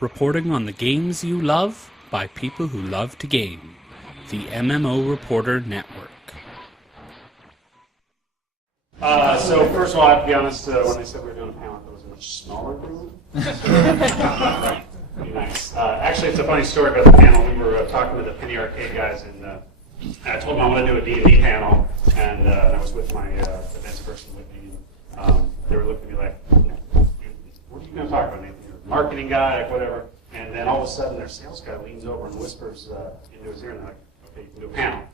reporting on the games you love by people who love to game. The MMO Reporter Network. So first of all, I have to be honest, when they said we were doing a panel, it was a much smaller room. Pretty nice. Actually, it's a funny story about the panel. We were talking to the Penny Arcade guys, and I told them I want to do a D&D panel, and I was with my events person with me. They were looking at me like, what are you going to talk about, Nathan? You're a marketing guy, like whatever. And then all of a sudden, their sales guy leans over and whispers into his ear, and they're like, okay, you can do a panel.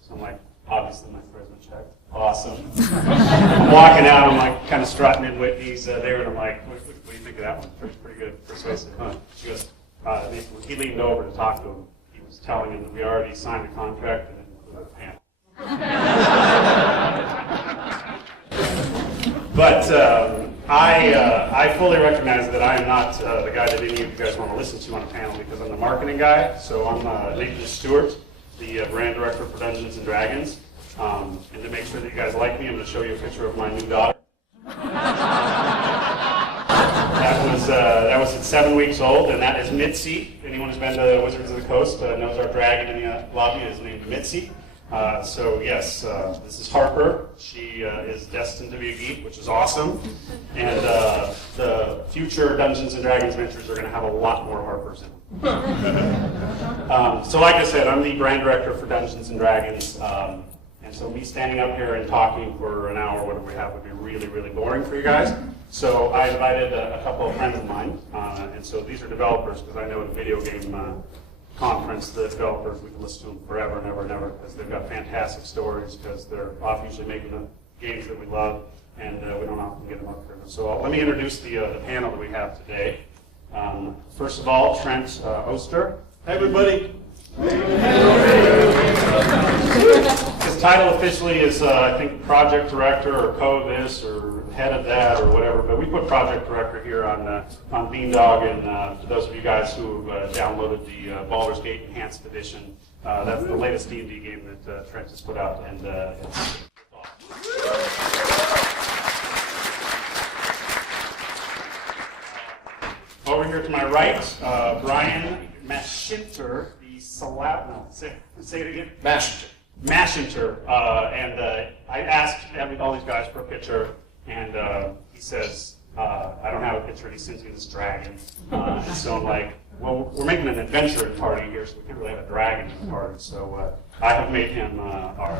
So I'm like, obviously my present check. Awesome. I'm walking out, I'm like kind of strutting in Whitney's there, and I'm like, what do you think of that one? Pretty good, persuasive, huh? She goes, when he leaned over to talk to him, he was telling him that we already signed a contract and it included a panel. But I fully recognize that I am not the guy that any of you guys want to listen to on a panel because I'm the marketing guy. So I'm Nathan Stewart, the brand director for Dungeons and Dragons. And to make sure that you guys like me, I'm going to show you a picture of my new daughter. That was at 7 weeks old, and that is Mitzi. Anyone who's been to Wizards of the Coast knows our dragon in the lobby is named Mitzi. So yes, this is Harper. She is destined to be a geek, which is awesome. And the future Dungeons and Dragons ventures are going to have a lot more Harpers in them. So like I said, I'm the brand director for Dungeons and Dragons. And so me standing up here and talking for an hour, whatever we have, would be really, really boring for you guys. So I invited a couple of friends of mine. And so these are developers, because I know in a video game conference, the developers, we can listen to them forever and ever and ever, because they've got fantastic stories, because they're off usually making the games that we love, and we don't often get them up here. So let me introduce the panel that we have today. First of all, Trent Oster. Hey, everybody. His title officially is, I think, project director or co-this or head of that or whatever, but we put project director here on Beandog, and to those of you guys who have downloaded the Baldur's Gate Enhanced Edition, that's the latest D&D game that Trent has put out, and it's awesome. Over here to my right, Brian Mashinter, say it again. Mashinter. And I asked all these guys for a picture, and he says, I don't have a picture, and he sends me this dragon. So I'm like, well, we're making an adventure party here, so we can't really have a dragon in the party. So I have made him our...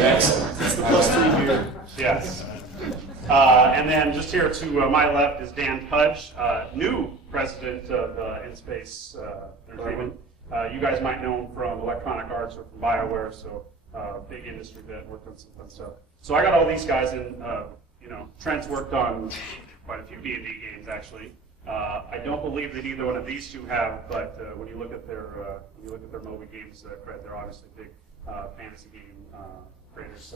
Excellent. That's the +3 here. Yes. And then just here to my left is Dan Pudge, new president of InSpace Entertainment. You guys might know him from Electronic Arts or from BioWare, so big industry that worked on some fun stuff. So I got all these guys in. Trent's worked on quite a few D&D games actually. I don't believe that either one of these two have, but when you look at their mobile games credit, they're obviously big fantasy game creators.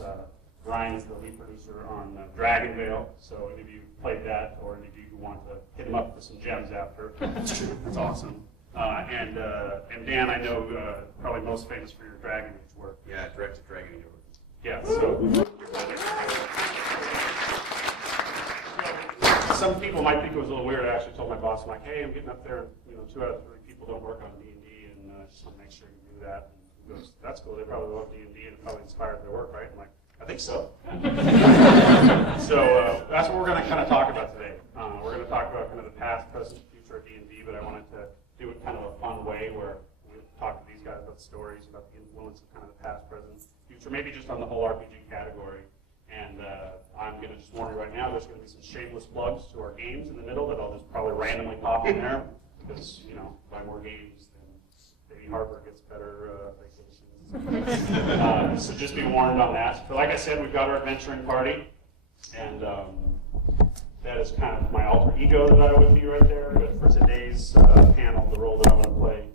Ryan is the lead producer on Dragon Veil, so any of you played that, or any of you who want to hit him up for some gems after, that's true. That's awesome. And Dan, I know probably most famous for your Dragon Age work. Yeah, directed Dragon Age. Yeah. So some people might think it was a little weird. I actually told my boss, I'm like, hey, I'm getting up there. 2 out of 3 people don't work on D&D, and I just want to make sure you do that. And he goes, that's cool. They probably love D&D, and it probably inspired their work, right? I'm like, I think so. So that's what we're going to kind of talk about today. We're going to talk about kind of the past, present, future of D&D, but I wanted to do it kind of a fun way where we talk to these guys about the stories, about the influence of kind of the past, present, future, maybe just on the whole RPG category. And I'm going to just warn you right now, there's going to be some shameless plugs to our games in the middle that I'll just probably randomly pop in there because, buy more games, then maybe Harper gets better vacations. So just be warned on that. But like I said, we've got our adventuring party, and that is kind of my alter ego that I would be right there. But for today's panel, the role that I'm going to play,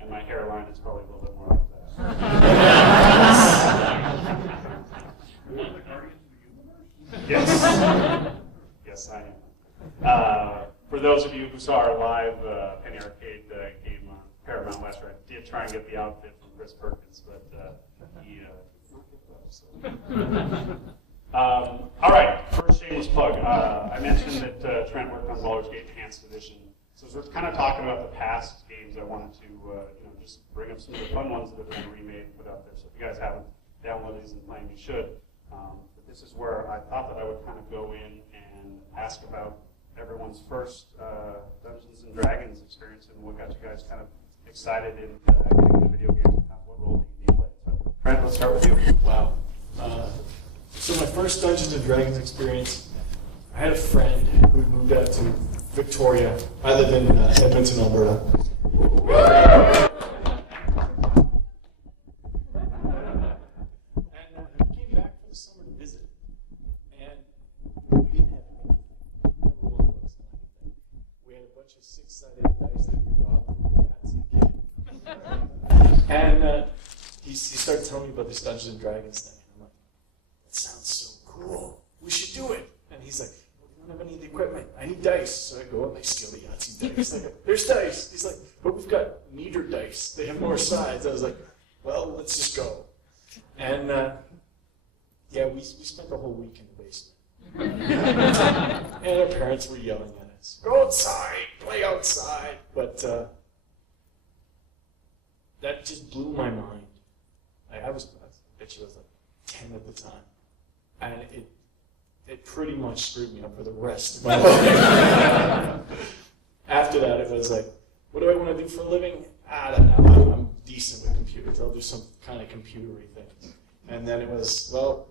and my hairline is probably a little bit more like that. Yes. Yes, I am. For those of you who saw our live Penny Arcade game on Paramount last year, I did try and get the outfit from Chris Perkins, but he did not get those. So. All right, first shameless plug. I mentioned that Trent worked on Baldur's Gate Enhanced Edition. So as we're kind of talking about the past games, I wanted to just bring up some of the fun ones that have been remade and put out there. So if you guys haven't downloaded these and playing, you should. But this is where I thought that I would kind of go in and ask about everyone's first Dungeons and Dragons experience and what got you guys kind of excited in getting into video games. What role do you play? So, Trent, let's start with you. Wow. So my first Dungeons and Dragons experience, I had a friend who had moved out to Victoria. I lived in Edmonton, Alberta. And he came back for the summer to visit. And we didn't have anything. No rule books, no anything. We had a bunch of six-sided dice that we robbed from the Yahtzee kid. And he started telling me about this Dungeons and Dragons thing. And I'm like, that sounds so cool. We should do it. And he's like, well, we don't have any of the equipment. I need dice. So I go and I steal the Yahtzee dice. Like, there's dice. He's like, but we've got neater dice. They have more sides. I was like, well, let's just go. And yeah, we spent the whole week in the basement. And our parents were yelling at us, go outside, play outside. But that just blew my mind. I bet you I was like 10 at the time. And it pretty much screwed me up for the rest of my life. After that, it was like, what do I want to do for a living? I don't know. I'm decent with computers. I'll do some kind of computery thing. And then it was, well,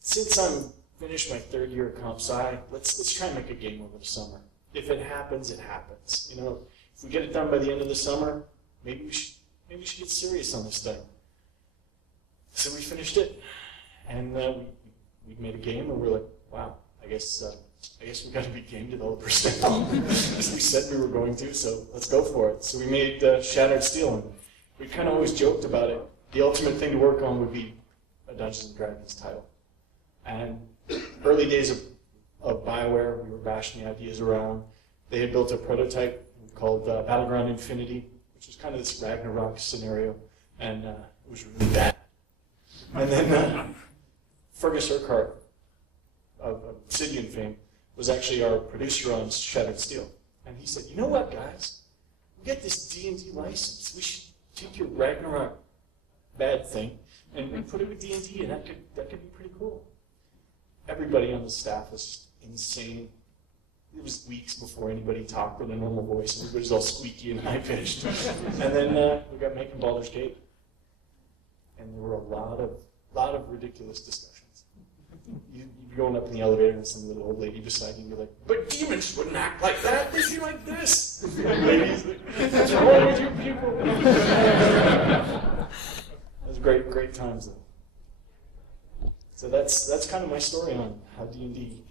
since I'm finished my third year at Comp Sci, let's try and make a game over the summer. If it happens, it happens. You know, if we get it done by the end of the summer, maybe we should get serious on this thing. So we finished it, and we made a game, and we're like, wow, I guess we got to be game developers now. As we said we were going to, so let's go for it. So we made Shattered Steel, and we kind of always joked about it. The ultimate thing to work on would be a Dungeons and Dragons title. And early days of BioWare, we were bashing the ideas around. They had built a prototype called Battleground Infinity, which was kind of this Ragnarok scenario, and it was really bad. And then Fergus Urquhart of Obsidian fame was actually our producer on Shattered Steel. And he said, you know what, guys? We get this D&D license. We should take your Ragnarok bad thing and put it with D&D, and that could be pretty cool. Everybody on the staff was just insane. It was weeks before anybody talked with a normal voice. Everybody's all squeaky and high-pitched. And then we got making Baldur's Gate. And there were a lot of ridiculous discussions. You'd be going up in the elevator and some little old lady beside you, and you're like, but demons wouldn't act like that, they'd be like this. And the lady's like, what's wrong with you people? It was great times though. So that's kind of my story on how D&D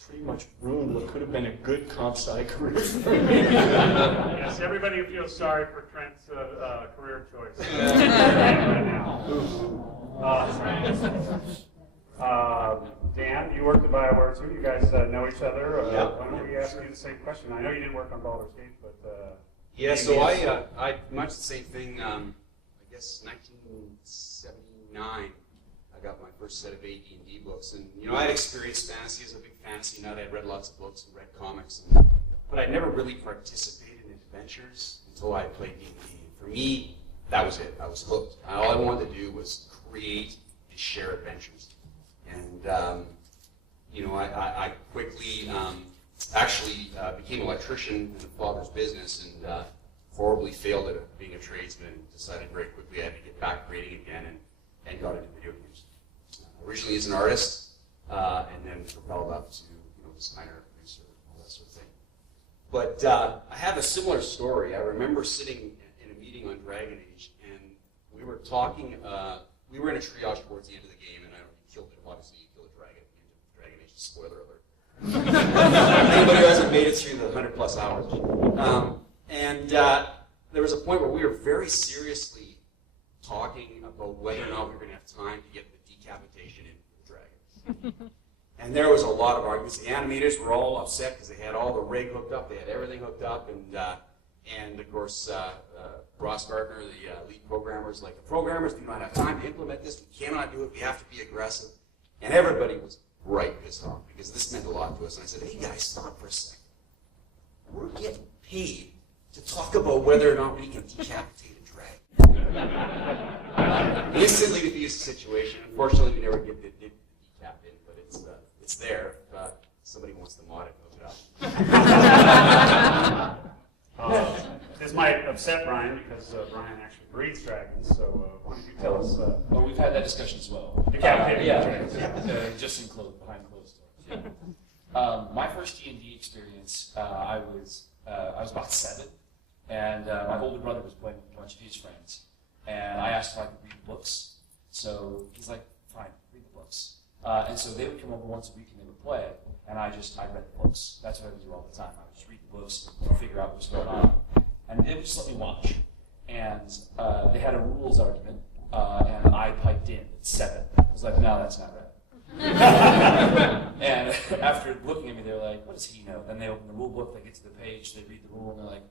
pretty much ruined what could have been a good comp sci career for me. Yes, everybody feels sorry for Trent's career choice. Right now. Dan, you worked at BioWare too. You guys know each other. Why don't we ask you the same question? I know you didn't work on Baldur's Gate, but yeah. So I much the same thing. I guess 1979. I got my first set of AD&D books, and I had experienced fantasy as a big fantasy nut. I had read lots of books and read comics, but I never really participated in adventures until I played D&D. For me, that was it. I was hooked. All I wanted to do was create and share adventures, and I quickly actually became an electrician in the father's business, and horribly failed at being a tradesman. Decided very quickly I had to get back creating again, and got into video games. Originally as an artist, and then propelled up to designer, producer, all that sort of thing. But I have a similar story. I remember sitting in a meeting on Dragon Age, and we were talking. We were in a triage towards the end of the game, and you killed it. Obviously, you killed a dragon at the end of Dragon Age. Spoiler alert. Anybody who hasn't made it through the 100+ hours. There was a point where we were very seriously talking about whether or not we were going to have time to get the decapitation in for the dragon. And there was a lot of arguments. The animators were all upset because they had all the rig hooked up, they had everything hooked up, and of course Ross Gardner, the lead programmer, was like, the programmers do not have time to implement this, we cannot do it, we have to be aggressive. And everybody was right pissed off because this meant whether or not we can decapitate a dragon. Instantly diffuse the situation. Unfortunately, we never get the decap in, but it's there. Somebody wants to mod it, hook it up. This might upset Brian because Brian actually breeds dragons. So why don't you tell us? Well, we've had that discussion as well. Decapitating dragons. dragons. Just behind closed doors. My first D&D experience, I was about 7, and my older brother was playing with a bunch of his friends, and I asked if I could read books. So he's like, "Fine, read the books." And so they would come over once a week and they would play, and I read the books. That's what I would do all the time. I would just read the books and figure out what was going on, and they would just let me watch. And they had a rules argument, and I piped in at 7. I was like, "No, that's not right." And after looking at me, they're like, "What does he know?" Then they open the rule book, they get to the page, they read the rule, and they're like,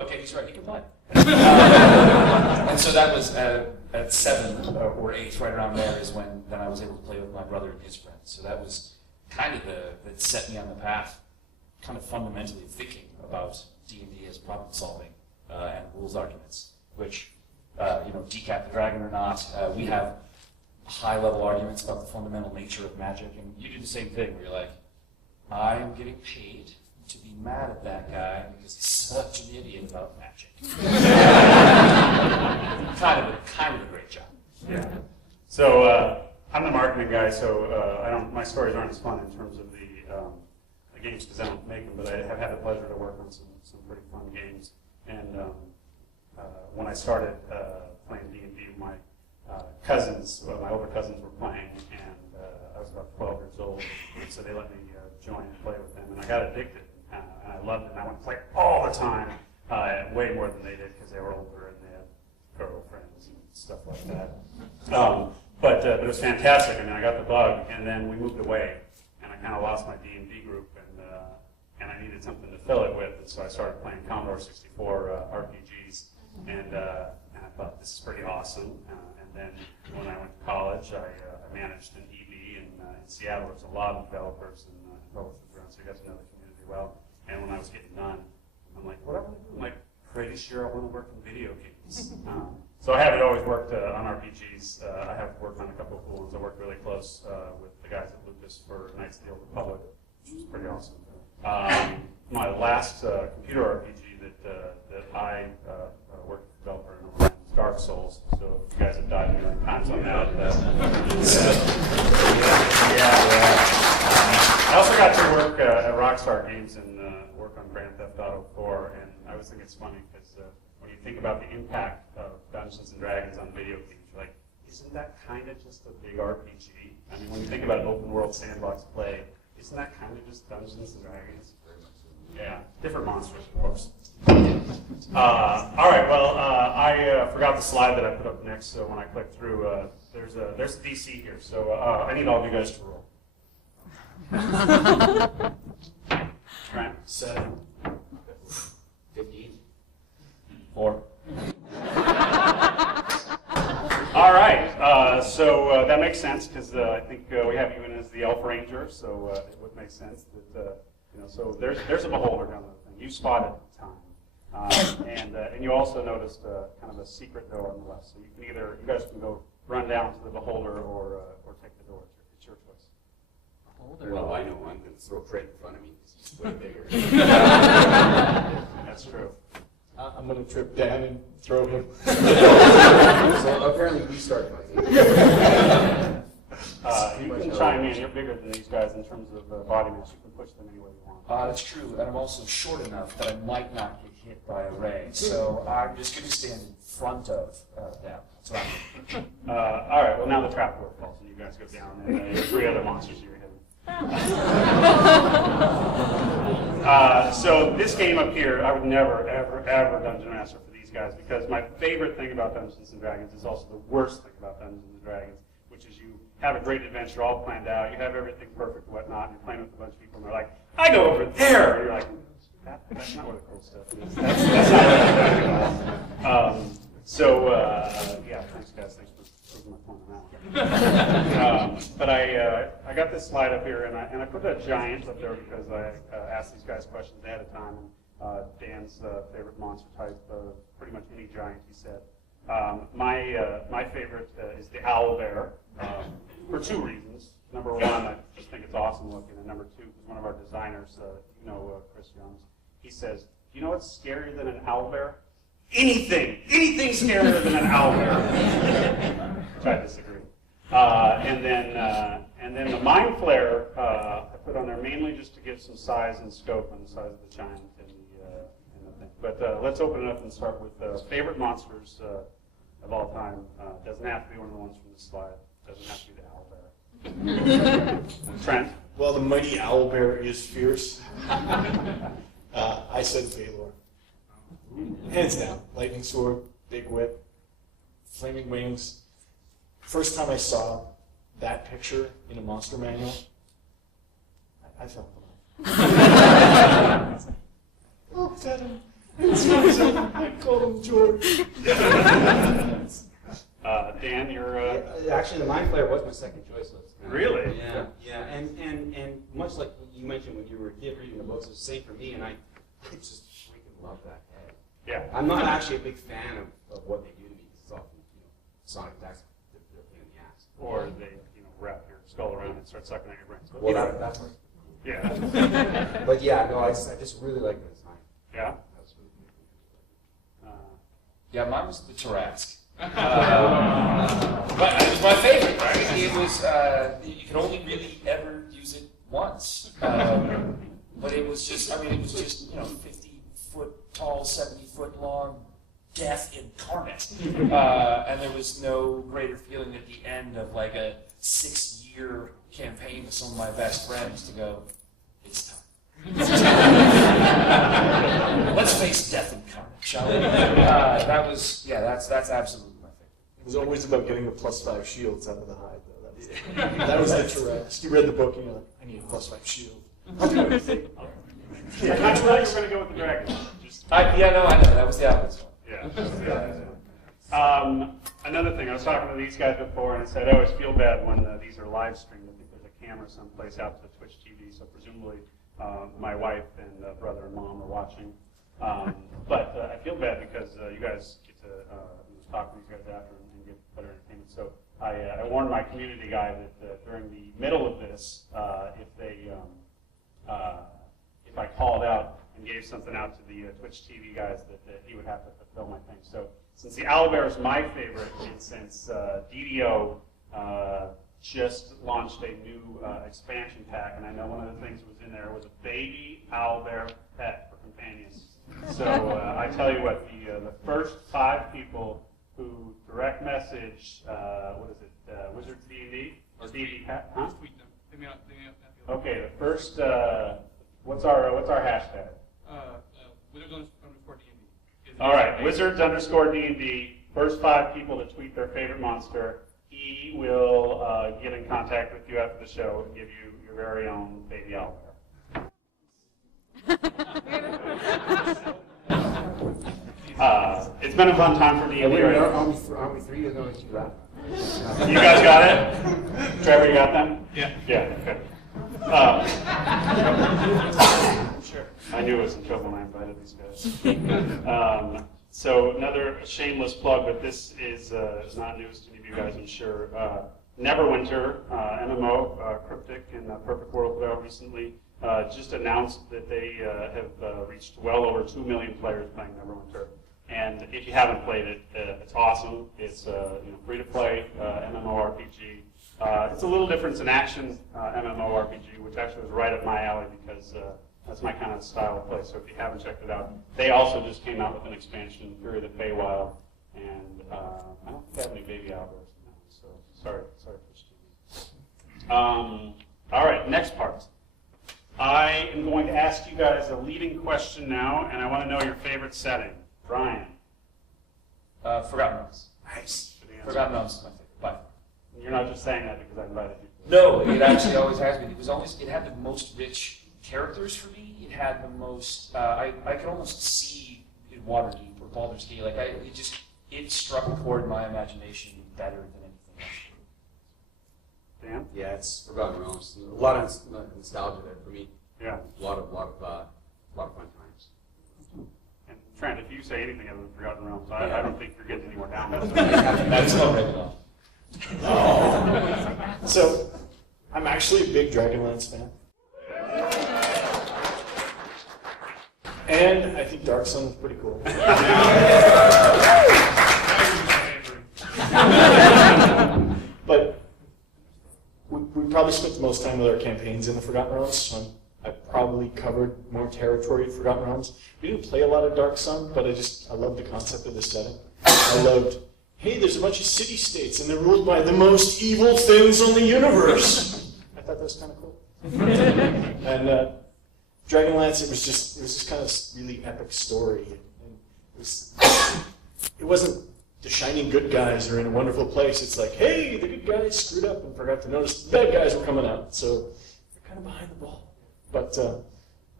"Okay, he's right, he can play." And so that was at 7 or 8, right around there, is when then I was able to play with my brother and his friends. So that was kind of that set me on the path, kind of fundamentally thinking about D&D as problem solving and rules arguments, which, decap the dragon or not, we have high-level arguments about the fundamental nature of magic, and you do the same thing, where you're like, I am getting paid to be mad at that guy because he's such an idiot about magic. kind of a great job. Yeah. So I'm the marketing guy, so my stories aren't as fun in terms of the games because I don't make them, but I have had the pleasure to work on some pretty fun games. And when I started playing D&D, my my older cousins were playing, and I was about 12 years old, and so they let me join and play with them, and I got addicted, and I loved it, and I went to play all the time, way more than they did because they were older and they had girlfriends and stuff like that. But it was fantastic. I mean, I got the bug, and then we moved away, and I kind of lost my D&D group, and I needed something to fill it with, and so I started playing Commodore 64 RPGs, and I thought, this is pretty awesome. And then when I went to college, I managed an EB in Seattle. There's a lot of developers and developers around, so you got to know the community well. And when I was getting done, I'm like, what do I want to do? I'm like, pretty sure I want to work in video games. So I haven't always worked on RPGs. I have worked on a couple of cool ones. I worked really close with the guys at Lucas for Knights of the Old Republic, which was pretty awesome. My last computer RPG that I worked with a developer in was Dark Souls. So if you guys have died a million times on that. I also got to work at Rockstar Games and work on Grand Theft Auto 4, and I always think it's funny because when you think about the impact of Dungeons and Dragons on video games, you're like, isn't that kind of just a big RPG? I mean, when you think about open world sandbox play, isn't that kind of just Dungeons and Dragons? Yeah, different monsters, of course. All right, well, I forgot the slide that I put up next, so when I click through, there's a DC here, so I need all of you guys to roll. Trent? 7. 15. 4. All right, so that makes sense because I think we have you in as the Elf Ranger, so it would make sense that so there's a beholder down the thing. You spotted the time, and you also noticed kind of a secret door on the left. So you guys can go run down to the beholder or take the door. It's your choice. Well, I know I'm going to throw Fred in front of me because he's way bigger. That's true. I'm going to trip down and throw him. So apparently we start fighting. You can chime in. You're bigger than these guys in terms of body mass. You can push them any way you want. That's true, and I'm also short enough that I might not get hit by a ray. So I'm just going to stand in front of them. That's what I'm doing. All right, well, now the trap door falls, and you guys go down, and there's 3 other monsters you're hitting. So this game up here, I would never, ever, ever Dungeon Master for these guys, because my favorite thing about Dungeons & Dragons is also the worst thing about Dungeons & Dragons, which is you have a great adventure all planned out, you have everything perfect and whatnot, and you're playing with a bunch of people, and they're like, I go over there! And you're like, that's not where the cool stuff is. That's not what I'm talking about. Yeah, thanks guys, thanks for proving my point on that one. But I got this slide up here, and I put a giant up there because I asked these guys questions ahead of time, Dan's favorite monster type, pretty much any giant, he said. My favorite is the owl bear, for two reasons. Number one, I just think it's awesome looking, and number two, because one of our designers, Chris Youngs, he says, "Do you know what's scarier than an owl bear? Anything scarier than an owl bear." Which I disagree. And then the mind flare I put on there mainly just to give some size and scope on the size of the giant and the thing. But let's open it up and start with favorite monsters of all time. Doesn't have to be one of the ones from this slide. Doesn't have to be the owl bear. Trent? Well, the mighty owl bear is fierce. I said Valor. Hands down. Lightning sword, big whip, flaming wings. First time I saw that picture in a monster manual, I fell in love. Oh, pet him. I called him George. Dan, you're... Actually, the Mind Flayer was my second choice list. Really? Yeah. And much like you mentioned when you were a kid reading the books, it was the same for me, and I just freaking love that head. Yeah. I'm not actually a big fan of what they do to me, because it's often, sonic attacks, they're a pain in the ass. Or they, wrap your skull around and start sucking at your brains. Well, that's right. Yeah. But yeah, no, I just really like the design. Yeah? That's really Yeah, mine was the Tarrasque. But it was my favorite, right? It was, you can only really ever use it once. But it was just, it was just, 50-foot tall, 70-foot long death incarnate. And there was no greater feeling at the end of like a 6-year campaign with some of my best friends to go, it's time. Let's face death incarnate, shall we? That's absolutely my favorite. It was always about getting the +5 shields out of the hide, though. That was the Tarrasque. You read the book and you're like, I need a +5 shield. I thought you were going to go with the dragon. I know. That was the obvious one. Yeah. Another thing, I was talking to these guys before, and I said I always feel bad when these are live streamed. I think there's a camera someplace out to Twitch TV, so presumably my wife and brother and mom are watching. But I feel bad because you guys get to talk to these guys after and get better entertainment. So I warned my community guy that during the middle of this, if I called out and gave something out to the Twitch TV guys, that he would have to fulfill my thing. So since the owlbear is my favorite, and since DDO just launched a new expansion pack, and I know one of the things that was in there was a baby owlbear pet for companions. So I tell you what, the first 5 people who direct message, Wizards D&D or D&D Pack? Huh? Tweet them. They may not Okay, the first. What's our hashtag? Wizards_D&D. All right, Wizards_D&D. First 5 people to tweet their favorite monster, he will get in contact with you after the show and give you your very own baby owlbear. It's been a fun time for D&D. Aren't we 3 is only 2 left? You guys got it? Trevor, you got them? Yeah. Yeah, okay. Sure. I knew I was in trouble when I invited these guys. So another shameless plug, but this is not news to any of you guys, I'm sure. Neverwinter, MMO, Cryptic, and Perfect World put out recently, just announced that they have reached well over 2 million players playing Neverwinter. And if you haven't played it, it's awesome. It's free to play MMORPG. It's a little different. It's an action MMORPG, which actually was right up my alley because that's my kind of style of play. So if you haven't checked it out, they also just came out with an expansion, Fury of the Feywild, and I don't think they have any baby owlbears now. So sorry, Twitch TV. All right, next part. I am going to ask you guys a leading question now, and I want to know your favorite setting. Brian. Forgotten Realms. Nice. Forgotten Realms is my favorite, by far. You're not just saying that because I invited you. No, it actually always has been. It had the most rich characters for me. It had the most, I could almost see in Waterdeep or Baldur's Gate. Like, it struck a chord in my imagination better than anything else. Dan? Yeah, it's Forgotten Realms. A lot of nostalgia there for me. Yeah. A lot of fun times. Trent, if you say anything other than Forgotten Realms, I don't think you're getting any more downloads. That's not right enough. So, I'm actually a big Dragonlance fan. And I think Dark Sun is pretty cool. But we probably spent the most time with our campaigns in the Forgotten Realms, so I probably covered more territory in Forgotten Realms. We didn't play a lot of Dark Sun, but I loved the concept of the setting. I loved, hey, there's a bunch of city-states, and they're ruled by the most evil things on the universe. I thought that was kind of cool. And Dragonlance, it was just kind of really epic story. And it wasn't the shining good guys are in a wonderful place. It's like, hey, the good guys screwed up and forgot to notice the bad guys were coming out. So they're kind of behind the ball. But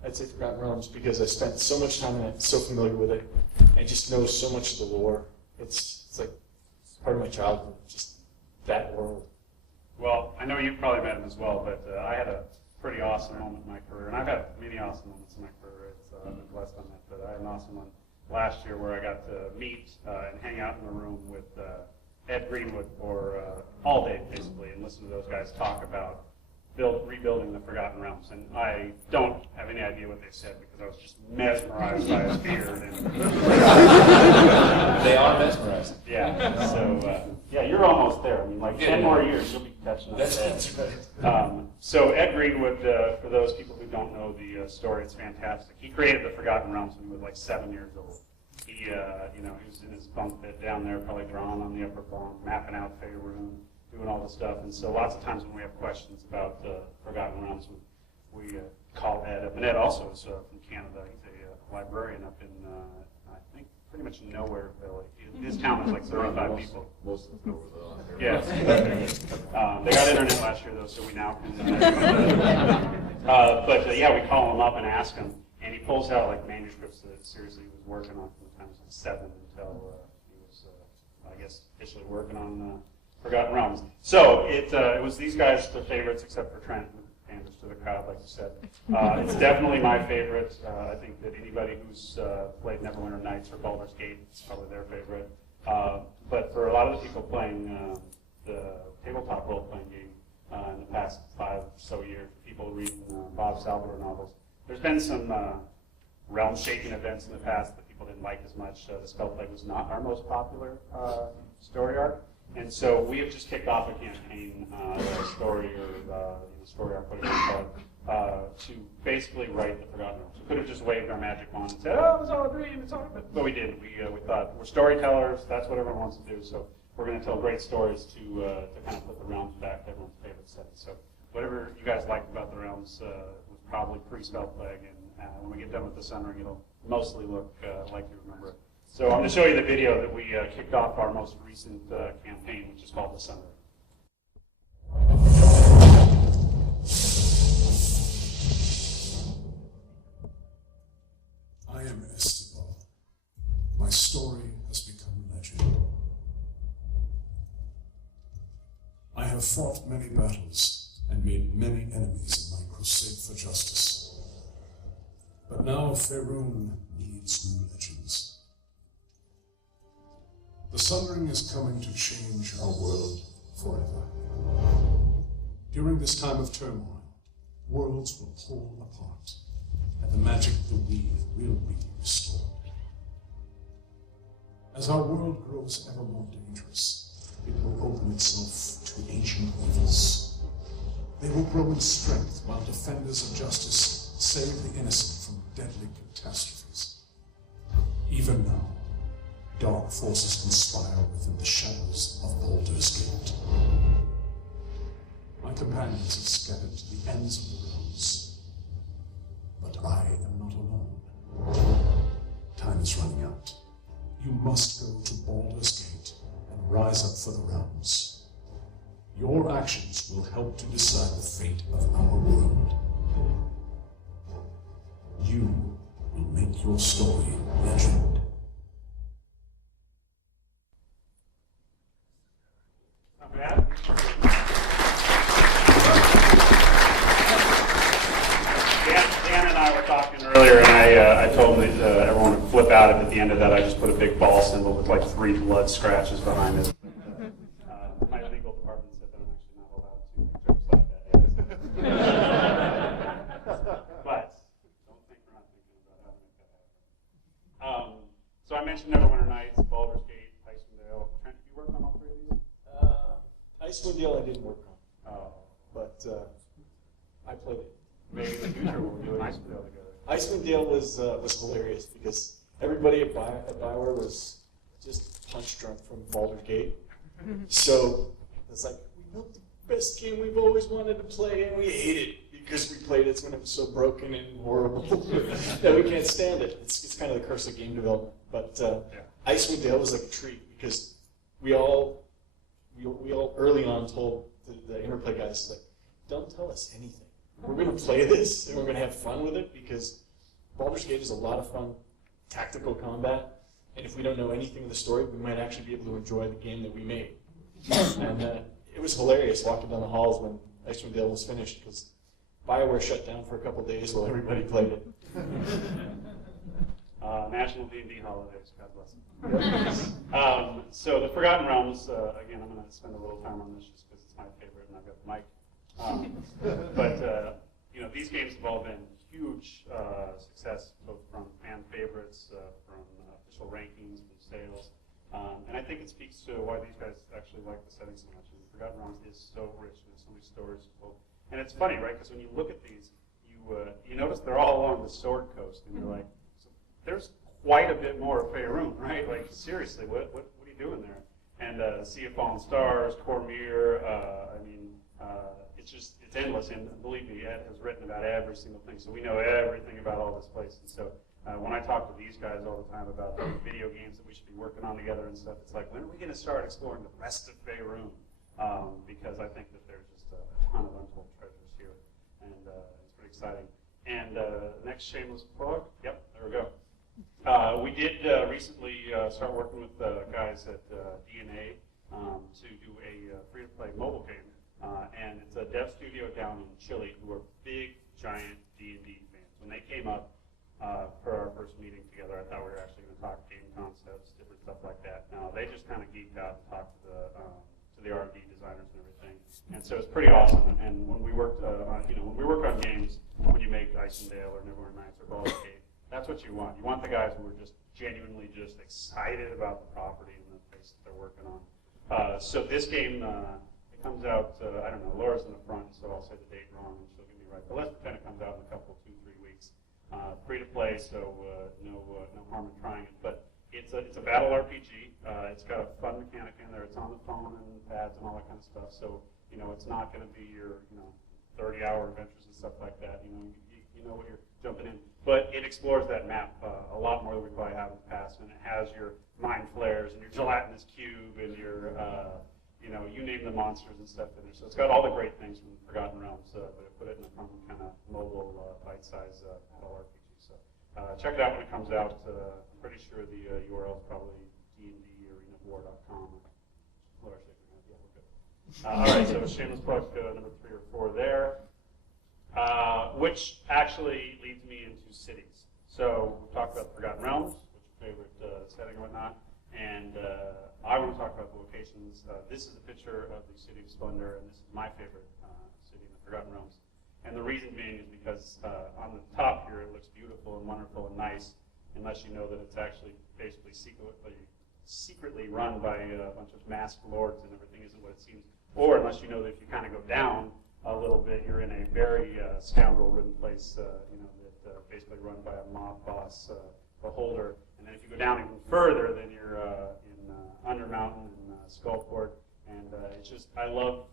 I'd say Forgotten Realms because I spent so much time in it, so familiar with it, and just know so much of the lore. It's like part of my childhood, just that world. Well, I know you've probably met him as well, but I had a pretty awesome moment in my career, and I've had many awesome moments in my career. I've been blessed on that, but I had an awesome one last year where I got to meet and hang out in a room with Ed Greenwood for all day, basically, and listen to those guys talk about rebuilding the Forgotten Realms. And I don't have any idea what they said because I was just mesmerized by his beard. And They are mesmerizing. yeah, so yeah, you're almost there. I mean, like 10 more years, you'll be catching up. That's right. So Ed Greenwood, for those people who don't know the story, it's fantastic. He created the Forgotten Realms when he was like 7 years old. He, he was in his bunk bed down there, probably drawing on the upper form, mapping out Faerun, doing all the stuff. And so lots of times when we have questions about Forgotten Realms, we call Ed up. And Ed also is from Canada. He's a librarian up in, I think, pretty much Nowhereville. His town has like 35 people. Most of them over there. Yes. They got internet last year, though, so we now can. But yeah, we call him up and ask him, and he pulls out like manuscripts that seriously he was working on from the time he was like 7 until he was, I guess, officially working on Forgotten Realms. So it was these guys' the favorites, except for Trent, who panders to the crowd, like you said. It's definitely my favorite. I think that anybody who's played Neverwinter Nights or Baldur's Gate, it's probably their favorite. But for a lot of the people playing the tabletop role-playing game in the past 5 or so years, people reading Bob Salvador novels, there's been some realm-shaking events in the past that people didn't like as much. The Spellplague was not our most popular story arc. And so we have just kicked off a campaign, story arc, whatever it's called, to basically write the Forgotten Realms. We could have just waved our magic wand and said, "Oh, it was all a dream, it's all," but we didn't. We thought we're storytellers. That's what everyone wants to do. So we're going to tell great stories to kind of put the realms back to everyone's favorite setting. So whatever you guys liked about the realms was probably pre-Spellplague, and when we get done with the Sun Ring, it'll mostly look like you remember it. So I'm going to show you the video that we kicked off our most recent campaign, which is called the Sun Ring. I am Esteban. My story has become legend. I have fought many battles and made many enemies in my crusade for justice. But now Faerun needs new legends. The Sun Ring is coming to change our world forever. During this time of turmoil, worlds will pull apart, and the magic of the weave will be restored. As our world grows ever more dangerous, it will open itself to ancient evils. They will grow in strength while defenders of justice save the innocent from deadly catastrophes. Even now, dark forces conspire within the shadows of Baldur's Gate. My companions have scattered to the ends of the realms, but I am not alone. Time is running out. You must go to Baldur's Gate and rise up for the realms. Your actions will help to decide the fate of our world. You will make your story legend. Not bad. Dan and I were talking earlier, and I told him that everyone would flip out if at the end of that I just put a big ball symbol with like 3 blood scratches behind it. My legal department said that I'm actually not allowed to make jokes like that yet. But don't think we're not thinking about how to make that happen. So I mentioned Neverwinter Nights, Baldur's Gate, Icewind Dale. Trent, did you work on all 3 of these? Icewind Dale I didn't work on, but I played it. Maybe in the future we'll do an Icewind Dale together. Icewind Dale was hilarious because everybody at Bioware was just punch drunk from Baldur's Gate. So it's like, we built the best game we've always wanted to play, and we hate it because we played it when it was so broken and horrible that we can't stand it. It's kind of the curse of game development. But Icewind Dale was like a treat because we all early on told the Interplay guys, like, don't tell us anything. We're going to play this, and we're going to have fun with it, because Baldur's Gate is a lot of fun tactical combat, and if we don't know anything of the story, we might actually be able to enjoy the game that we made. And it was hilarious walking down the halls when Icewind Dale was finished, because BioWare shut down for a couple days while everybody played it. National D&D holidays, God bless them. So the Forgotten Realms, again, I'm going to spend a little time on this just because it's my favorite and I've got the mic. But these games have all been huge success, both from fan favorites, from official rankings, from sales. And I think it speaks to why these guys actually like the setting so much. The Forgotten Realms is so rich, and there's so many stories told. And it's funny, right? Because when you look at these, you notice they're all along the Sword Coast, and you're like, so there's quite a bit more of Faerun, right? Like, seriously, what are you doing there? And Sea of Fallen Stars, Cormyr, it's endless. And believe me, Ed has written about every single thing, so we know everything about all this place. And so when I talk to these guys all the time about the video games that we should be working on together and stuff, it's like, when are we going to start exploring the rest of Faerun? Because I think that there's just a ton of untold treasures here, and it's pretty exciting. And next shameless plug. Yep, there we go. We did recently start working with guys at DNA to do a free-to-play mobile game, and it's a dev studio down in Chile who are big, giant D&D fans. When they came up for our first meeting together, I thought we were actually going to talk game concepts, different stuff like that. Now they just kind of geeked out and talked to the R&D designers and everything, and so it's pretty awesome. And when we worked when we work on games, when you make Icewind Dale or Neverwinter Nights or Baldur's Gate, that's what you want. You want the guys who are just genuinely just excited about the property and the place that they're working on. So this game, it comes out, I don't know, Laura's in the front, so I'll say the date wrong and she'll get me right. But let's pretend it comes out in a couple, 2-3 weeks. Free to play, so no harm in trying it. But it's a battle RPG. It's got a fun mechanic in there. It's on the phone and pads and all that kind of stuff. So, it's not going to be your, 30-hour adventures and stuff like that. You know what you're jumping in. But it explores that map a lot more than we probably have in the past, and it has your mind flares and your gelatinous cube and your, you name the monsters and stuff in there. So it's got all the great things from Forgotten Realms, but it put it in a fun kind of mobile, bite-sized battle RPG. So check it out when it comes out. I'm pretty sure the URL is probably dndarenaofwar.com. Laura, yeah, we're good. All right, so shameless plug number 3 or 4 there. Which actually leads me into cities. So we talked about the Forgotten Realms, which is your favorite setting or whatnot, and I want to talk about the locations. This is a picture of the City of Splendor, and this is my favorite city in the Forgotten Realms. And the reason being is because on the top here it looks beautiful and wonderful and nice, unless you know that it's actually basically secretly run by a bunch of masked lords and everything isn't what it seems. Or unless you know that if you kind of go down a little bit, you're in a very scoundrel-ridden place, that basically run by a mob boss, the Holder. And then if you go down even further, then you're in Undermountain and Skullport. And it's just, I love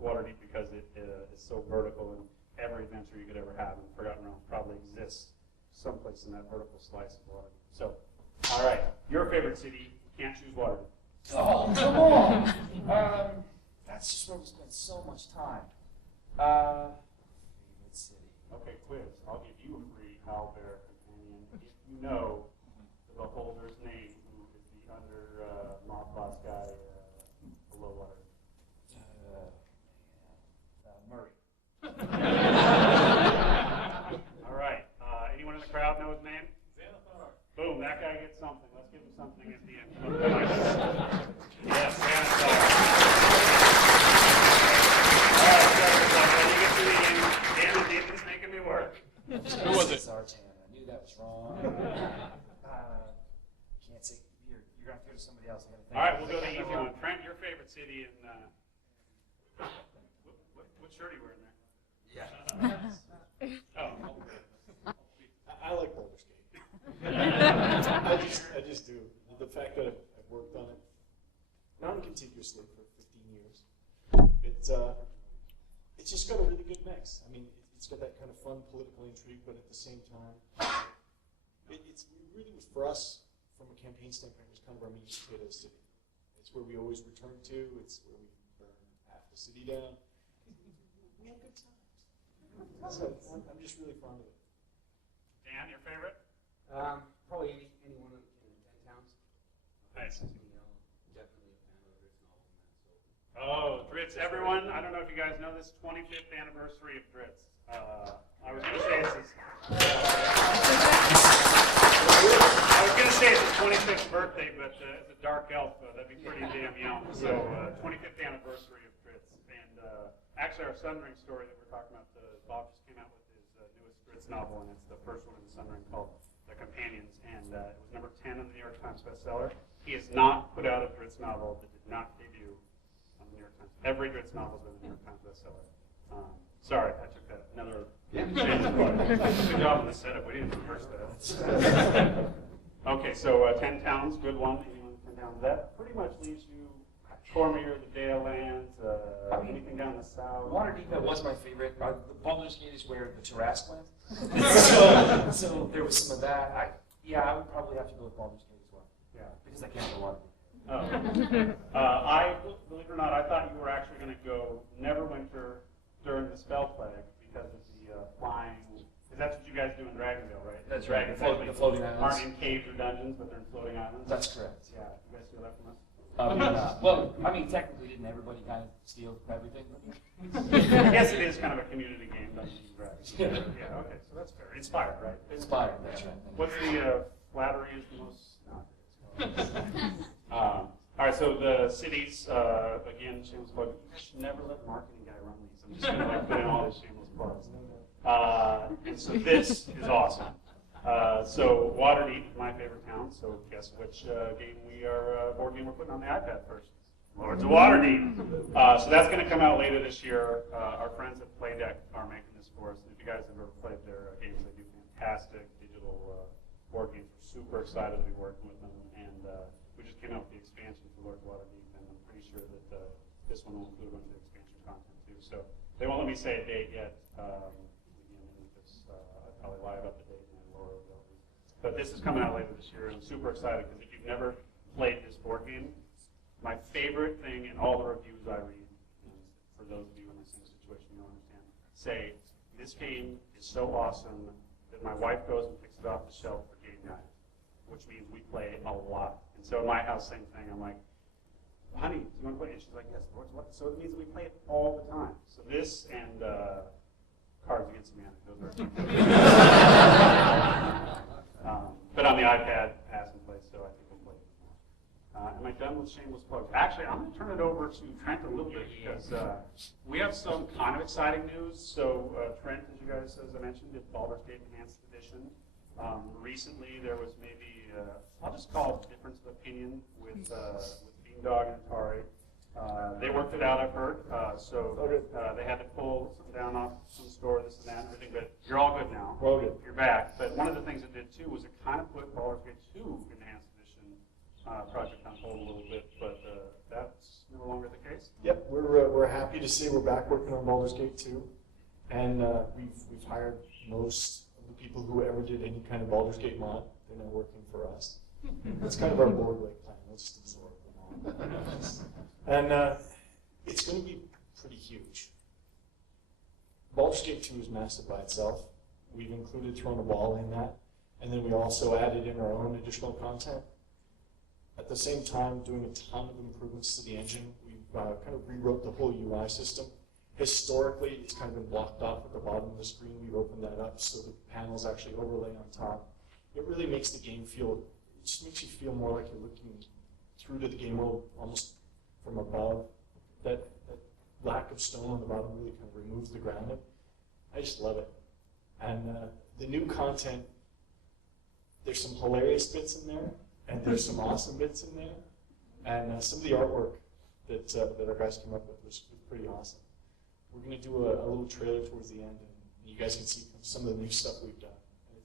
Waterdeep because it is so vertical, and every adventure you could ever have in Forgotten Realms probably exists someplace in that vertical slice of Waterdeep. So, all right, your favorite city, can't choose Waterdeep. Oh, come on! That's just where we spend so much time. Favorite city. Okay, quiz. I'll give you a free Owlbear companion if you know the Beholder's name, who is the under mob boss guy below water. Murray. All right. Anyone in the crowd know his name? Boom, that city and what shirt are you wearing there? Yeah. Oh, okay. I like Baldur's Gate. I just do. The fact that I've worked on it non-contiguously for 15 years, it's just got a really good mix. I mean, it's got that kind of fun political intrigue, but at the same time, it's really, for us, from a campaign standpoint, it's kind of our meat and potatoes city. It's where we always return to. It's where we burn half the city down. We have good times. So I'm just really fond of it. Dan, your favorite? Probably any one of the 10 towns. Nice. Definitely a fan of Dritz novel and that. So. Oh, Dritz, everyone, I don't know if you guys know this, 25th anniversary of Dritz. I was going to say it's his 25th birthday, but as a dark elf, that'd be pretty damn young. So 25th anniversary of Dritz. And actually our Sundering story that we're talking about, Bob just came out with his newest Dritz novel, and it's the first one in the Sundering called The Companions, and it was number 10 on the New York Times bestseller. He has not put out a Dritz novel that did not debut on the New York Times. Every Dritz novel has been a New York Times bestseller. Sorry, I took that another shameless plug. Good job on the setup. We didn't rehearse that. Okay, so 10 towns, good one. Anyone 10 towns? That pretty much leaves you Cormier, the Dale Lands, anything down the south. Waterdeep was my favorite. The Baldur's Gate is where the Tarrasque went. so there was some of that. I would probably have to go with Baldur's Gate as well. Yeah, because I can't go Waterdeep. Believe it or not, I thought you were actually going to go Neverwinter during the spell plague because of the flying. Because that's what you guys do in Dragonville, right? That's right. The floating islands aren't in caves or dungeons, but they're in floating islands. That's correct. Yeah, you guys steal that from us. Well, I mean, technically, didn't everybody kind of steal everything? Yes, it is kind of a community game, Dungeons and Dragons. Yeah, okay, so that's fair. Inspired, right? Inspired, that's right. What's the flattery is the most? All right, so the cities, again, shameless plug. You should never let the marketing guy run these. I'm just going to put in all these shameless plugs. And so this is awesome. So Waterdeep is my favorite town. So guess which board game we're putting on the iPad first? Lords of Waterdeep. So that's going to come out later this year. Our friends at Playdeck are making this for us. And if you guys have ever played their games, they do fantastic digital board games. We're super excited to be working with them. And we just came out with the expansion for Lords of Waterdeep, and I'm pretty sure that this one will include a bunch of expansion content too. So they won't let me say a date yet. I'll probably lie about the date and lower the. But this is coming out later this year, and I'm super excited because if you've never played this board game, my favorite thing in all the reviews I read, and for those of you in the same situation you don't understand, say this game is so awesome that my wife goes and picks it off the shelf for game night, which means we play a lot. And so in my house, same thing. I'm like, honey, do you want to play it? And she's like, yes, Lords of Waterdeep. So it means that we play it all the time. So this and Cards Against Humanity, those are. But on the iPad, has in place, so I think we'll play it more. Am I done with shameless plugs? Actually, I'm going to turn it over to Trent a little bit because we have some kind of exciting news. So Trent, as you guys, as I mentioned, did Baldur's Gate Enhanced Edition. Recently, there was maybe, I'll just call it difference of opinion with Beamdog and Atari. They worked it out, I've heard. They had to pull something down off some store, this and that, and everything. But you're all good now. We're all good. You're back. But one of the things it did too was it kind of put Baldur's Gate 2 Enhanced Edition project on hold a little bit. But that's no longer the case. Yep, we're happy to say we're back working on Baldur's Gate 2, and we've hired most of the people who ever did any kind of Baldur's Gate mod. They're now working for us. That's kind of our board weight plan. We'll just absorb them all. And it's going to be pretty huge. Baldur's Gate 2 is massive by itself. We've included Throne of Wall in that, and then we also added in our own additional content. At the same time, doing a ton of improvements to the engine. We've kind of rewrote the whole UI system. Historically, it's kind of been blocked off at the bottom of the screen. We've opened that up so the panels actually overlay on top. It really makes the game feel, it just makes you feel more like you're looking through to the game world almost from above. That lack of stone on the bottom really kind of removes the grounding. I just love it. And the new content, there's some hilarious bits in there, and there's some awesome bits in there. And some of the artwork that our guys came up with was pretty awesome. We're going to do a little trailer towards the end, and you guys can see some of the new stuff we've done. And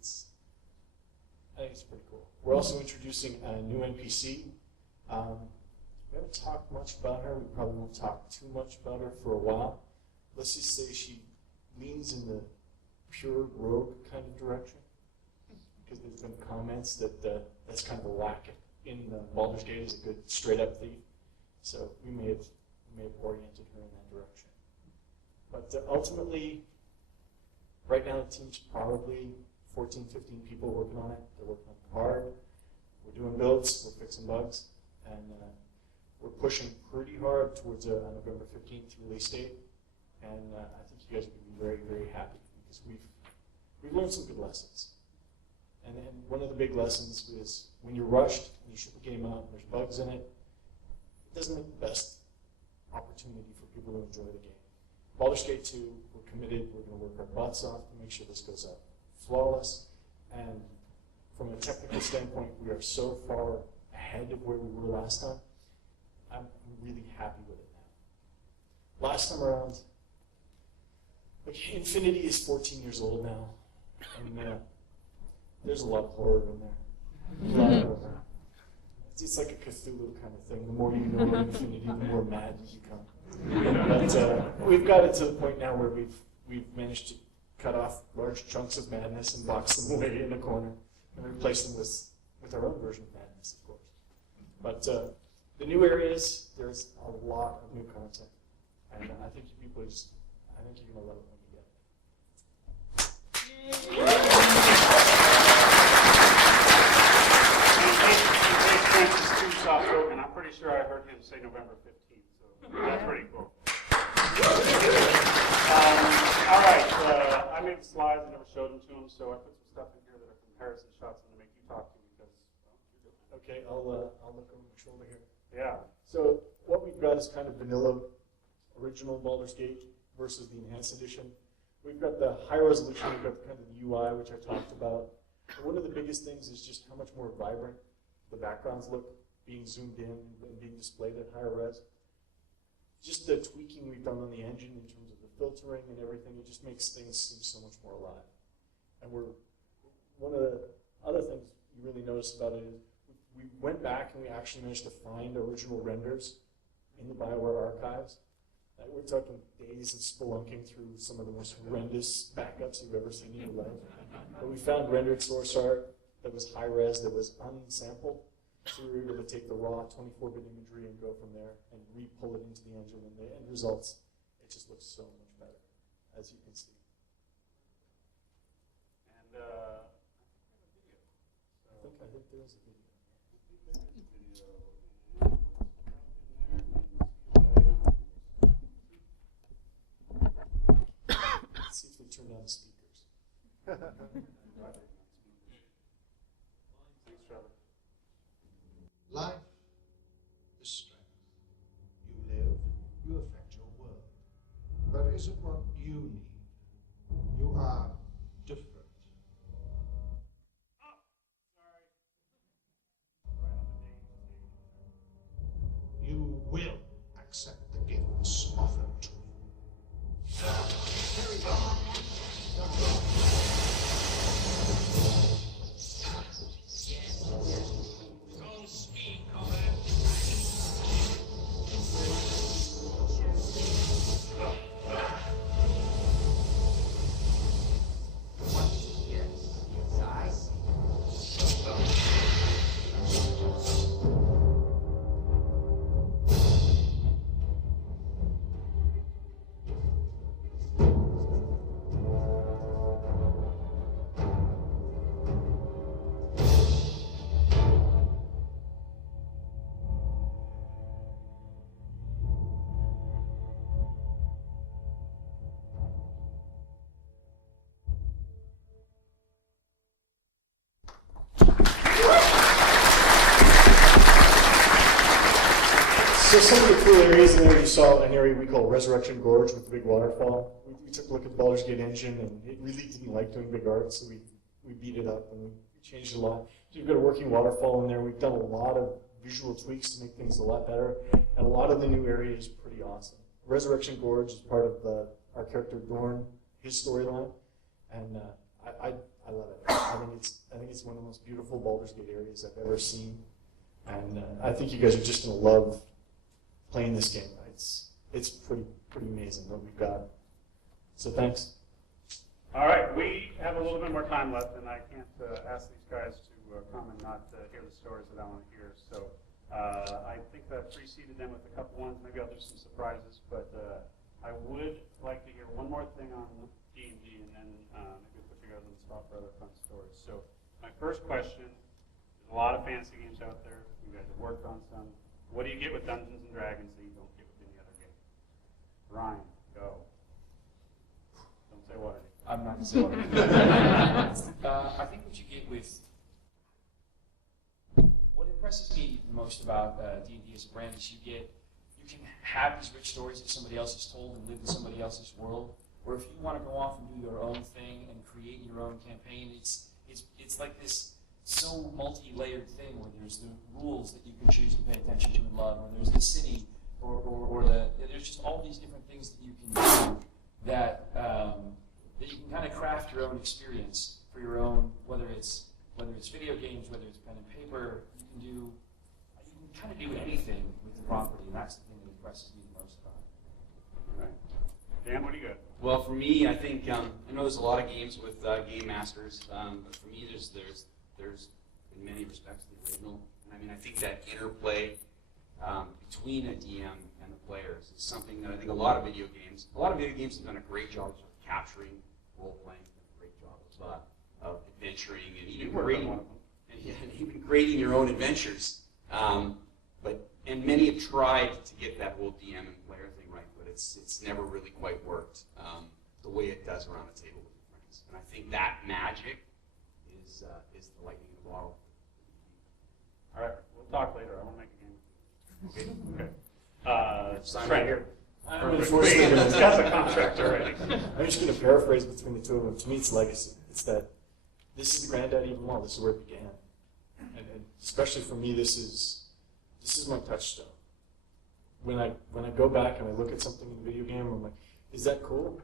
I think it's pretty cool. We're also introducing a new NPC. We haven't talked much about her. We probably won't talk too much about her for a while. Let's just say she leans in the pure rogue kind of direction, because there's been comments that that's kind of a lack in Baldur's Gate is a good straight-up thief. So we may have oriented her in that direction. But ultimately, right now the team's probably 14, 15 people working on it. They're working on it hard. We're doing builds. We're fixing bugs. And we're pushing pretty hard towards a November 15th release date. And I think you guys will be very, very happy because we've learned some good lessons. And one of the big lessons is when you're rushed and you ship a game out and there's bugs in it, it doesn't make the best opportunity for people to enjoy the game. Baldur's Gate 2, we're committed. We're going to work our butts off to make sure this goes out flawless. And from a technical standpoint, we are so far ahead of where we were last time. I'm really happy with it now. Last time around, Infinity is 14 years old now, and there's a lot of horror in there. A lot of horror. It's like a Cthulhu kind of thing. The more you know of Infinity, the more mad you become. But we've got it to the point now where we've managed to cut off large chunks of madness and box them away in a corner and replace them with our own version of madness, of course. But the new areas, there's a lot of new content, and I think you're going to love it when you get it. In case Francis too soft-spoken, I'm pretty sure I heard him say November 15th, so that's pretty cool. All right, I made the slides. I never showed them to him, so I put some stuff in here that are comparison shots I'm going to make you talk to because you're doing it. Okay, I'll look over my shoulder here. Yeah. So what we've got is kind of vanilla original Baldur's Gate versus the enhanced edition. We've got the high resolution, we've got kind of the UI, which I talked about. And one of the biggest things is just how much more vibrant the backgrounds look, being zoomed in and being displayed at higher res. Just the tweaking we've done on the engine in terms of the filtering and everything, it just makes things seem so much more alive. And one of the other things you really notice about it is we went back and we actually managed to find original renders in the BioWare archives. We're talking days of spelunking through some of the most horrendous backups you've ever seen in your life. But we found rendered source art that was high res, that was unsampled. So we were able to take the raw 24-bit imagery and go from there and re-pull it into the engine, and the end results, it just looks so much better, as you can see. And I think there is a video. Let's see if they turn down the speakers. Life is strength. You live, you affect your world. But is it what you need? You are different. You will accept the gifts offered to you. So some of the cool areas in there, you saw an area we call Resurrection Gorge with the big waterfall. We took a look at the Baldur's Gate engine, and it really didn't like doing big art, so we beat it up and we changed a lot. So you've got a working waterfall in there. We've done a lot of visual tweaks to make things a lot better, and a lot of the new area is pretty awesome. Resurrection Gorge is part of our character Dorn, his storyline, and I love it. I think it's one of the most beautiful Baldur's Gate areas I've ever seen, and I think you guys are just gonna love playing this game. It's pretty amazing what we've got. So thanks. All right, we have a little bit more time left, and I can't ask these guys to come and not hear the stories that I want to hear. So I think I've preceded them with a couple ones. Maybe I'll do some surprises, but I would like to hear one more thing on D&D, and then maybe put you guys on the spot for other fun stories. So my first question, there's a lot of fantasy games out there. You guys have worked on some. What do you get with Dungeons & Dragons that you don't get with any other game? Ryan, go. Don't say what. I'm not going to say what. I think what you get with what impresses me the most about D&D as a brand is you can have these rich stories that somebody else has told and live in somebody else's world. Or if you want to go off and do your own thing and create your own campaign, it's like this so multi-layered thing where there's the rules that you can choose to pay attention to and love, or there's the city, or there's just all these different things that you can do that you can kind of craft your own experience for your own, whether it's video games, whether it's pen and paper. You can kind of do anything with the property, and that's the thing that impresses me the most about it. All right. Dan, what do you got? Well, for me, I think I know there's a lot of games with game masters, but for me, there's in many respects the original. And I mean, I think that interplay between a DM and the players is something that I think a lot of video games have done a great job of capturing role playing, a great job of adventuring and even creating your own adventures. And many have tried to get that whole DM and player thing right, but it's never really quite worked the way it does around a table with your friends. And I think that magic is the lightning in the bottle. All right, we'll talk later. I want to make a game. Okay. Sign right right here. I'm unfortunately It's got the contract already. I'm just going to paraphrase between the two of them. To me, it's legacy. It's that this is the granddaddy of them all. This is where it began, and especially for me, this is my touchstone. When I go back and I look at something in a video game, I'm like, is that cool?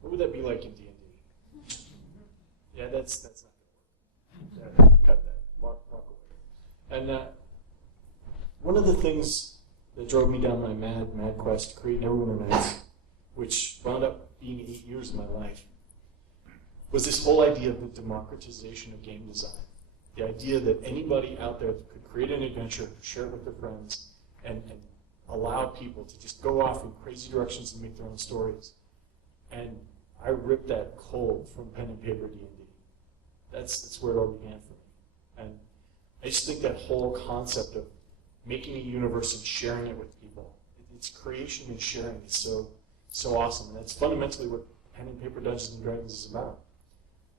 What would that be like in D&D? Yeah, that's not going to work. Cut that. Walk away. And one of the things that drove me down my mad quest to create Neverwinter Nights, which wound up being 8 years of my life, was this whole idea of the democratization of game design. The idea that anybody out there could create an adventure, share it with their friends, and allow people to just go off in crazy directions and make their own stories. And I ripped that cold from pen and paper D&D. That's where it all began for me. And I just think that whole concept of making a universe and sharing it with people, it's creation and sharing is so awesome. And that's fundamentally what pen and paper Dungeons and Dragons is about.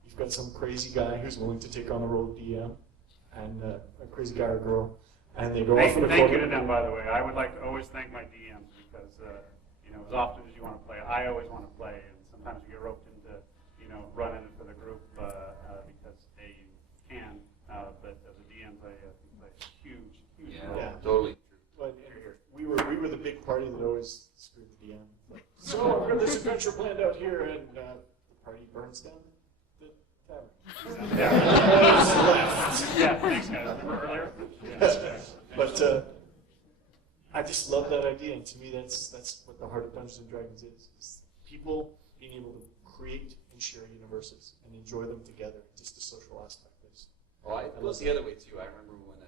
You've got some crazy guy who's willing to take on the role of DM, and a crazy guy or girl, and they go off in a Thank you to them, by the way. I would like to always thank my DMs because, as often as you want to play, I always want to play, and sometimes you get roped into, running it for the group because A, you can, but as a DM, I think play a huge role. Yeah. Totally true. But we were the big party that always screwed the DM. Like, so I've got this adventure planned out here, and the party burns down the tavern. Yeah, thanks guys. Remember earlier? But I just love that idea, and to me, that's what the heart of Dungeons and Dragons is people being able to create and share universes and enjoy them together. Just the social aspect is. Well, it goes the other way too. I remember when a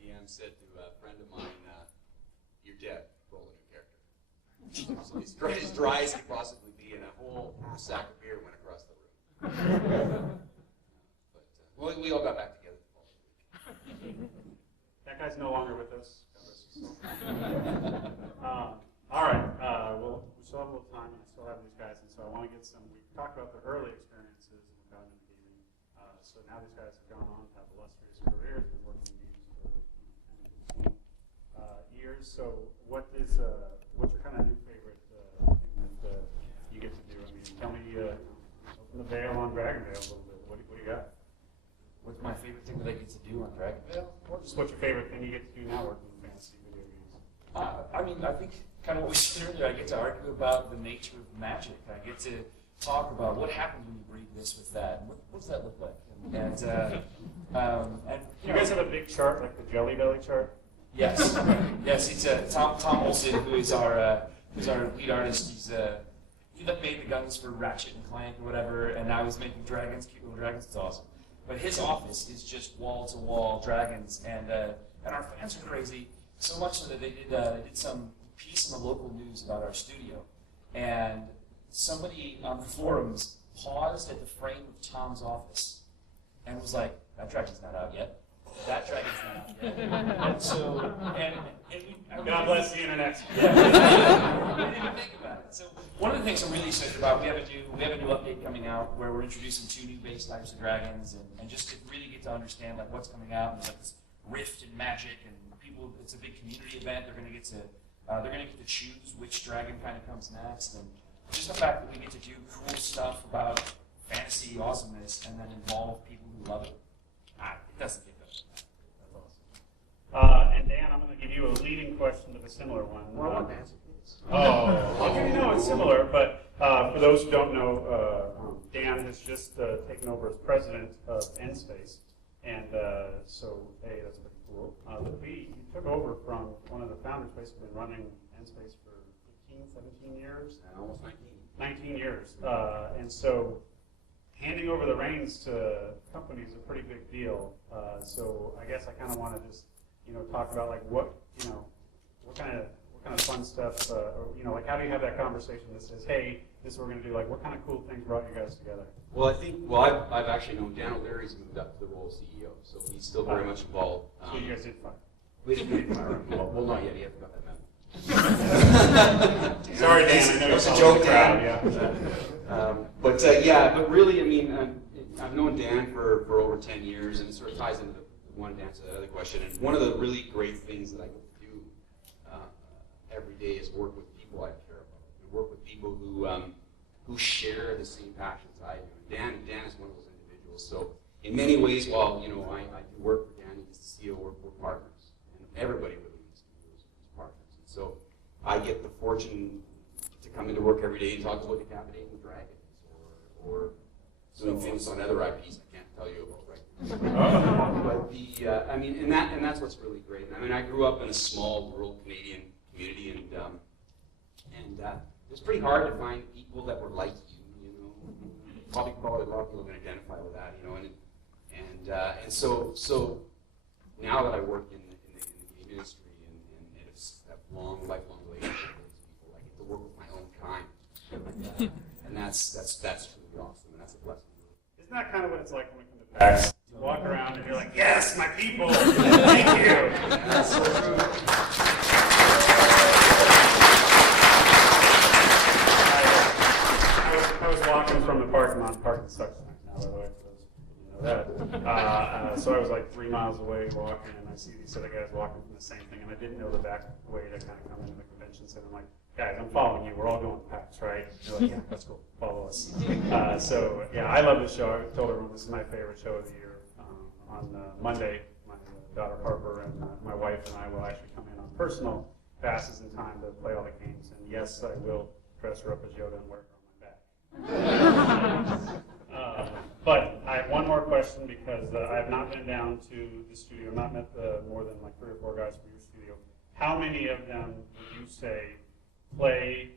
DM said to a friend of mine, "You're dead. Roll a new character." So he's as dry as he could possibly be, and a whole sack of beer went across the room. But we all got back together the following week. That guy's no longer with us. All right. Well, we still have a little time, and I still have these guys, and so I want to get some. We talked about their early experiences and got into gaming. So now these guys have gone on to have illustrious careers, been working in games for years. So what's your kind of new favorite thing that you get to do? I mean, tell me, open the veil on Dragon Veil a little bit. What do you got? what's my favorite thing that I get to do on Dragonville? Or just what's your favorite thing you get to do now working in fantasy video games? I mean, I think kind of what we said earlier, I get to argue about the nature of magic. I get to talk about what happens when you breed this with that. What does that look like? And You guys have a big chart, like the Jelly Belly chart? yes, yes. It's Tom Olson, who is our lead artist. He made the guns for Ratchet and Clank or whatever, and now he's making dragons, cute little dragons. It's awesome. But his office is just wall-to-wall dragons, and our fans are crazy. So much so that they did some piece in the local news about our studio, and somebody on the forums paused at the frame of Tom's office and was like, "That dragon's not out yet. That dragon's not out yet." And so, God bless the internet. Yeah, we didn't even think about it. So one of the things I'm really excited about, we have a new update coming out where we're introducing 2 new base types of dragons, and just to really get to understand like what's coming out. And there's like this rift and magic, and people. It's a big community event. They're going to get to choose which dragon kind of comes next, and just the fact that we get to do cool stuff about fantasy awesomeness and then involve people who love it. It doesn't get better than that. That's awesome. And Dan, I'm going to give you a leading question to the similar one. I'll give you no, it's similar, but for those who don't know, Dan has just taken over as president of N-Space, and so, hey, that's pretty cool. But B, he took over from one of the founders, basically been running N-Space for 15, 17 years? Almost 19. 19 years. And so handing over the reins to companies is a pretty big deal. So I guess I kind of want to just, talk about like what kind of fun stuff, or, like how do you have that conversation that says, hey, this is what we're going to do, like what kind of cool things brought you guys together? Well, I've actually known Dan O'Leary's moved up to the role of CEO, so he's still very much involved. So you guys did fine. We didn't fire him. Well, not yet. He hasn't got that memo. Sorry, Dan. I know It's a you're joke, proud. Dan. But really, I mean, I've known Dan for over 10 years, and it sort of ties into one to answer the other question. And one of the really great things that I get to do every day is work with people I care about, and work with people who share the same passions I do. Dan is one of those individuals. So in many ways, while I do work for Dan, he's the CEO, we're partners, and everybody really needs to be those partners. And so I get the fortune to come into work every day and talk about decapitating the dragons, or doing things on other IPs I can't tell you about right now. But and that's what's really great. I mean, I grew up in a small rural Canadian community, and it's pretty hard to find people that were like you. Probably a lot of people can identify with that, and so now that I work in the game industry and have lifelong relationship with these people, I get to work with my own kind, and that's really awesome, and that's a blessing. Isn't that kind of what it's like when we come to PAX? You walk around and you're like, yes, my people, thank you. That's so true. I was walking from the parking lot. Parking sucks now, by the way, for those who know that. So I was like 3 miles away walking, and I see these other guys walking from the same thing, and I didn't know the back way to kind of come into the convention center. I'm like, guys, I'm following you. We're all going to PAX, right? They're like, yeah, that's cool. Follow us. So, yeah, I love this show. I told everyone this is my favorite show of the year. On Monday, my daughter Harper and my wife and I will actually come in on personal passes in time to play all the games. And yes, I will dress her up as Yoda and wear her on my back. But I have one more question because I have not been down to the studio, not met more than like 3 or 4 guys from your studio. How many of them would you say play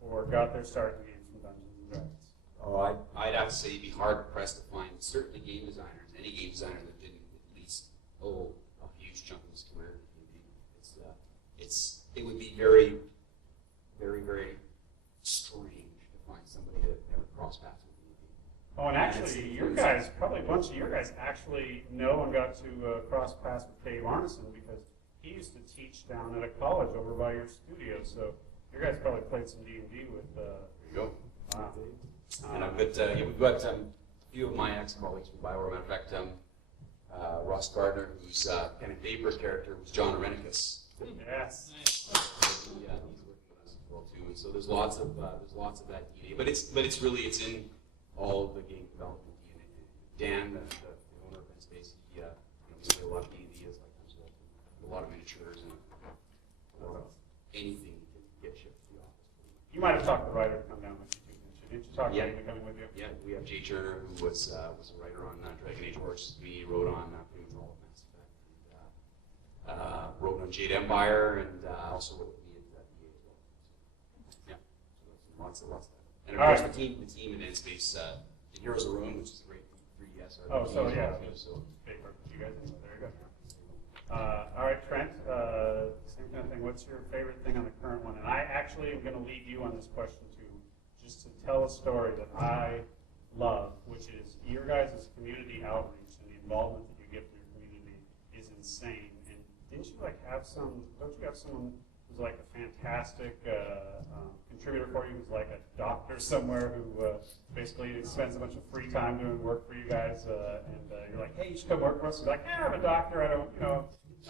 or got their start in games from Dungeons and Dragons? Oh, I'd have to say you'd be hard pressed to find certainly game designers, any game designer that didn't at least a huge chunk of his career. It would be very, very, very strange to find somebody that never crossed paths with me. Oh, and actually, your guys, probably a bunch of your guys actually know and got to cross paths with Dave Arneson because he used to teach down at a college over by your studio. So your guys probably played some D&D with. There you go. Wow. And we've got a few of my ex-colleagues from Bioware. Matter of fact, Ross Gardner, who's kind of Vapor's character, was John Arenicus. Yes. He's working with us as well too. And so there's lots of that DNA. But it's in all of the game development DNA. Dan, the owner of N-Space, obviously a lot of D&D is like that, a lot of miniatures and a lot of anything you can get shipped to the office. You might have talked the writer to come down with you too, didn't you? Talk Yeah. about him coming with you? Yeah, we have Jay Turner, who was a writer on Dragon Age Orcs. He wrote on pretty much all of Mass Effect. And, wrote on Jade Empire, and also wrote with me at EA as well. So, yeah, so lots of that. And of All course, right. the team in N-Space, the Heroes of Rune, which is a great 3DS RPG. Oh, so as yeah, well, so big work with you guys. There you go. All right, Trent, same kind of thing. What's your favorite thing on the current one? And I actually am going to lead you on this question too, just to tell a story that I love, which is your guys' community outreach and the involvement that you give from your community is insane. And didn't you don't you have someone who's like a fantastic contributor for you, who's like a doctor somewhere who basically spends a bunch of free time doing work for you guys, and you're like, hey, you should come work for us. He's like, I'm a doctor, I don't,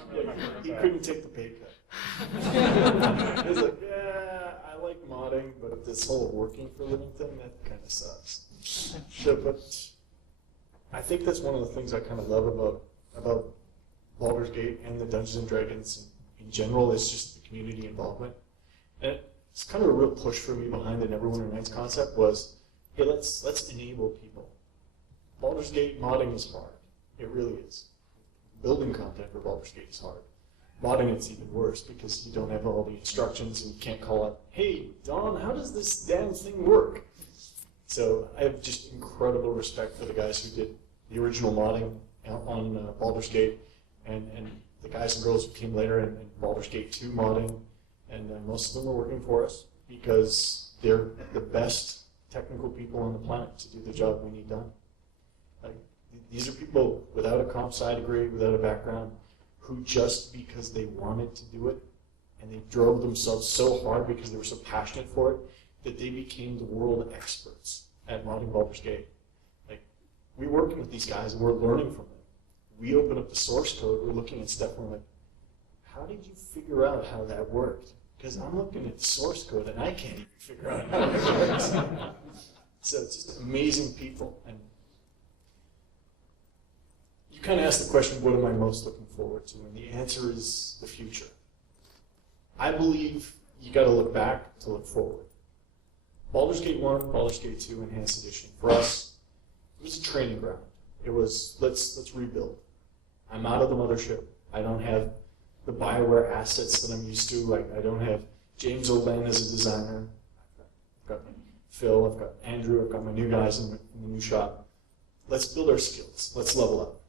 I'm really not sure He about couldn't take the pay cut. He's like, yeah, I like modding, but this whole working for a living thing, that kind of sucks. So, but I think that's one of the things I kind of love about Baldur's Gate and the Dungeons and Dragons in general is just the community involvement. And it's kind of a real push for me behind the Neverwinter Nights concept was, hey, let's enable people. Baldur's Gate modding is hard. It really is. Building content for Baldur's Gate is hard. Modding it's even worse because you don't have all the instructions and you can't call out, hey, Don, how does this damn thing work? So I have just incredible respect for the guys who did the original modding on Baldur's Gate and the guys and girls who came later in Baldur's Gate 2 modding. And most of them are working for us because they're the best technical people on the planet to do the job we need done. Like, these are people without a comp sci degree, without a background, who just because they wanted to do it and they drove themselves so hard because they were so passionate for it that they became the world experts at modding Baldur's Gate. Like, we're working with these guys and we're learning from them. We open up the source code, we're looking at stuff and we're like, how did you figure out how that worked? Because I'm looking at the source code and I can't even figure out how it works. So it's just amazing people. And you kind of asked the question, what am I most looking forward to? And the answer is the future. I believe you got to look back to look forward. Baldur's Gate 1, Baldur's Gate 2, Enhanced Edition. For us, it was a training ground. It was, let's rebuild. I'm out of the mothership. I don't have the BioWare assets that I'm used to. Like, I don't have James O'Lane as a designer. I've got Phil, I've got Andrew, I've got my new guys in the new shop. Let's build our skills. Let's level up.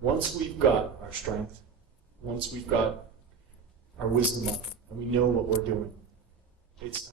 Once we've got our strength, once we've got our wisdom up, and we know what we're doing, it's